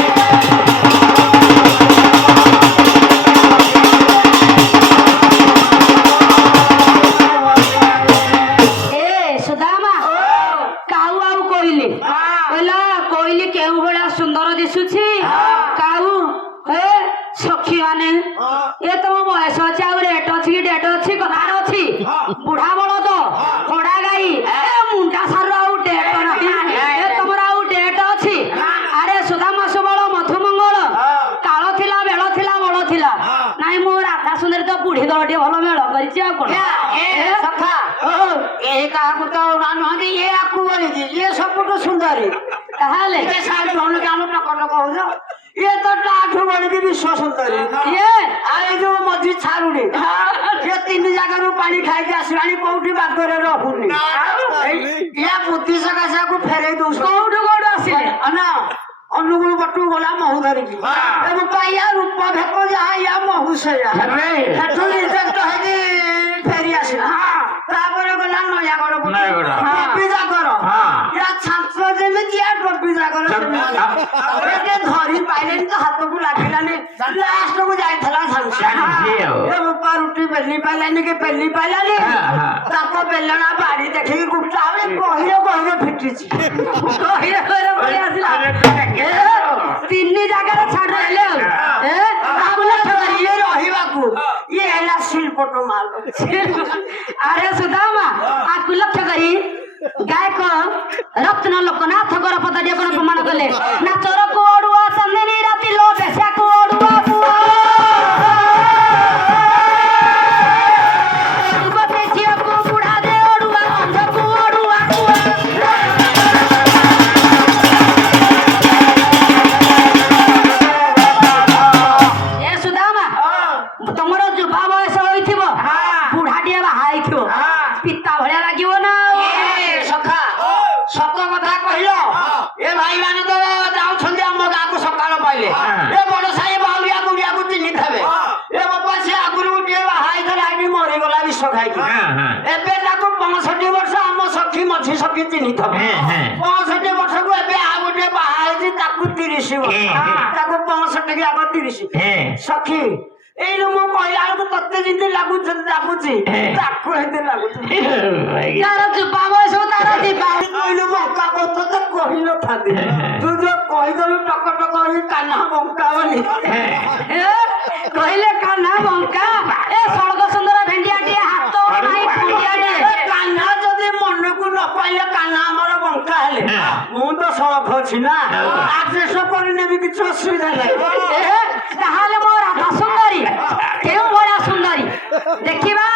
ଏ ସୁଦାମା କାଉ ଆଉ କହିଲି କହିଲା କହିଲି କେଉଁ ଭଳିଆ ସୁନ୍ଦର ଦିଶୁଛି କାଉ ଏ ସଖୀ ମାନେ ଏ ତମ ବୟସ ଅଛି ଆଉ ରେଟ ଅଛି କି ଡେଟ ଅଛି କଥାର ଅଛି ବୁଢା ବଳଦ କଡା ଗାଈ ଏ ମୁଣ୍ଡା ସାର ଆଉ ଡେଟ ନାହିଁ ଏ ତମର ଆଉ ଡେଟ ଅଛି ଆରେ ସୁଦାମା ସୁବଳ ମଧୁମଙ୍ଗଳ କାଳ ଥିଲା ବେଳ ଥିଲା ବଳ ଥିଲା ନାଇଁ ମୋ ରାଧା ସୁନ୍ଦରୀ ତ ବୁଢୀ ଦଳ ଟିକେ ଭଲ ମେଳ କରିଛି ଆଉ କଣ ସଫା ଏହି କାହାକୁ ତ ନୁହନ୍ତି ଇଏ ଆକୁ ବୋଲିଛି ଇଏ ସବୁଠୁ ସୁନ୍ଦରୀ ତାହେଲେ ଏ ସାଇଡ୍ ଭଉଣୀ ଆମ ଟକ ହଉଛ ଇଏ ତ ତାଠୁ ବୋଲିକି ବିଶ୍ୱ ସୁନ୍ଦରୀ ଇଏ ଆଉ ଏଇ ଯୋଉ ମଝି ଛାରୁଣି ସିଏ 3 ଜାଗାରୁ ପାଣି ଖାଇକି ଆସିଲାଣି କୋଉଠି ବାଗରେ ରହୁନି ଇଏ ବୁଦ୍ଧି ସକାଶେ ଆକୁ ଫେରେଇ ଦଉଛ କୋଉଠୁ ଆସିଲେ ନା ଅନୁଗୁଳ ପଟୁ ଗଲା ମହୁ ଧରିକି ଏବଂ ପାଇଆ ରୂପ ଭେକ ଯାହା ୟା ମହୁ ସେଇଆ ସେଠୁ ରିଜେକ୍ଟ ହେଇକି ଫେରି ଆସିଲା ତାପରେ ଗଲା ନୟାଗଡ଼ ନୟାଗଡ଼। ଟୋପି ଜାଗର ୟା ଛାତ୍ର ଯେମିତି ୟା ଟୋପି ଜାଗର ଏବେ ଧରି ପାଇଲେନି ତ ହାତକୁ ଲାଗିଲାନି ଲାଷ୍ଟକୁ ଯାଇଥିଲା ଏ ବାପା ରୁଟି ବେଲି ପାଇଲାନି କି ବେଲି ପାଇଲାନି ତାକୁ ବେଲଣା ବାଡି ଦେଖିକି ଗୁପ୍ତା ଭଳି କହିଲେ କହିଲେ ଫିଟିଛି କହିଲେ କହିଲେ ପଳେଇ ଆସିଲା ତିନି ଜାଗାରେ ଛାଡ ହେଲେ ଇଏ ରହିବାକୁ ଇଏ ହେଲା ଶିଳ୍ପଟ ମାଲ ଆରେ ସୁଦାମା ଆକୁ ଲକ୍ଷ୍ୟ କରି ଗାୟକ ରତ୍ନ ଲୋକନାଥ ଗରପଦ କଣ ପ୍ରମାଣ କଲେ ନାଚର କୋଡୁଆ ଚନ୍ଦିନୀ ରାତି लो ବେଶା କୋଡୁଆ ପୁଅ ଯୁବତୀ ଝିଅକୁ ବୁଢା ଦେ ଓଡୁଆ ଅନ୍ଧକୁ ଓଡୁଆ ପୁଅ ଏ ସୁଦାମା ତମର ଯୁବା ବୟସ ହୋଇଥିବ ବୁଢାଟିଏ ବାହା ହେଇଥିବ ପିତା ଭଳିଆ ଲାଗିବ ନା ସଖା ସତ କଥା କହିଲ ଏ ଭାଇ ମାନେ ତ ଯାଉଛନ୍ତି ଆମ ଗାଁକୁ ସକାଳ ପାଇଲେ ଏ ବଡ ସାହି ବାଉରିଆ ଗୁଡିଆକୁ ଚିହ୍ନିଥିବେ ଏ ବାପା ସେ ଆଗରୁ ଗୋଟିଏ ବାହା ହେଇଥିଲା ଏଠି ମରିଗଲା ବିଷ ଖାଇକି ଏବେ ତାକୁ 65 ବର୍ଷ ଆମ ସଖୀ ମଝି ସଖୀ ଚିହ୍ନିଥିବେ 65 ବର୍ଷକୁ ଏବେ ଆଉ ଗୋଟେ ବାହା ହେଇଛି ତାକୁ 30 ବର୍ଷ ତାକୁ 65 କି ଆଗ 30 ସଖୀ ଏଇନୁ ମୁଁ କହିଲା ବେଳକୁ ତତେ ଯେମିତି ଲାଗୁଛି ତାକୁ ଏମିତି ଲାଗୁଛି ତାର ଯୁବା ବୟସ ତାର ଯିବା କହିଲୁ ବଙ୍କା କଥା ତ କହିନଥାନ୍ତି ତୁ ଯୋଉ କହିଦେଲୁ ଟକ ଟକ ହେଇ କାହ୍ନା ବଙ୍କା ବୋଲି କହିଲେ କାହ୍ନା ବଙ୍କା ଏ ସଳକ ସୁନ୍ଦର ଭେଣ୍ଡିଆଟିଏ ହାତ ନାହିଁ ଖୁଣ୍ଡିଆଟିଏ କାହ୍ନା ଯଦି ମନକୁ ନ ପାଇଲେ କାହ୍ନା ଆମର ବଙ୍କା ହେଲେ ମୁଁ ତ ସଳଖ ଅଛି ନା ଆଡଜଷ୍ଟ କରିନେବି କିଛି ଅସୁବିଧା ନାହିଁ ତାହେଲେ ମୋ ରାଧା ସୁନ୍ଦରୀ କେଉଁ ଭଳିଆ ସୁନ୍ଦରୀ ଦେଖିବା